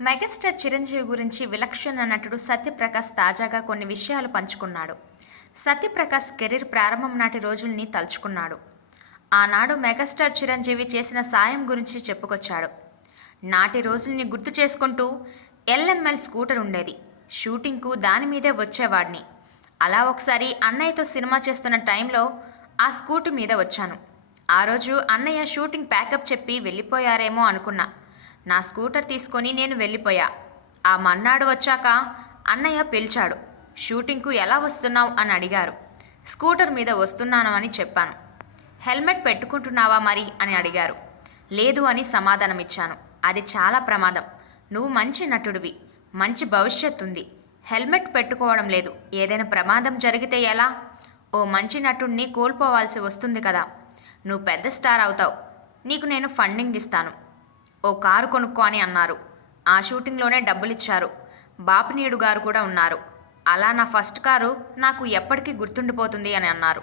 Megastar Chiranjeevi గురించి విలక్షణ నటుడు సత్యప్రకాష్ తాజాగా కొన్ని విషయాలు పంచుకున్నాడు. సత్యప్రకాష్ కెరీర్ ప్రారంభం నాటి రోజుల్ని తలుచుకున్నాడు. ఆనాడు మెగాస్టార్ చిరంజీవి చేసిన సాయం గురించి చెప్పుకొచ్చాడు. నాటి రోజుల్ని గుర్తు చేసుకుంటూ ఎల్ఎంఎల్ స్కూటర్ ఉండేది. షూటింగ్కు దాని మీదే వచ్చేవాడిని. అలా ఒకసారి అన్నయ్యతో సినిమా చేస్తున్న టైంలో ఆ స్కూటీ మీద వచ్చాను. ఆ రోజు అన్నయ్య షూటింగ్ ప్యాకప్ చెప్పి వెళ్ళిపోయారేమో అనుకున్నా. నా స్కూటర్ తీసుకొని నేను వెళ్ళిపోయా. ఆ మన్నాడు వచ్చాక అన్నయ్య పిలిచాడు షూటింగ్కు ఎలా వస్తున్నావు? అని అడిగారు. స్కూటర్ మీద వస్తున్నాను అని చెప్పాను. హెల్మెట్ పెట్టుకుంటున్నావా మరి? అని అడిగారు. లేదు అని సమాధానమిచ్చాను. అది చాలా ప్రమాదం. నువ్వు మంచి నటుడివి. మంచి భవిష్యత్తు ఉంది హెల్మెట్ పెట్టుకోవడం లేదు. ఏదైనా ప్రమాదం జరిగితే ఎలా? ఓ మంచి నటుడిని కోల్పోవాల్సి వస్తుంది కదా. నువ్వు పెద్ద స్టార్ అవుతావు. నీకు నేను ఫండింగ్ ఇస్తాను. ఓ కారు కొనుక్కో అని అన్నారు. ఆ షూటింగ్లోనే డబ్బులిచ్చారు. బాపినీడు గారు కూడా ఉన్నారు. అలా నా ఫస్ట్ కారు నాకు ఎప్పటికీ గుర్తుండిపోతుంది అని అన్నారు.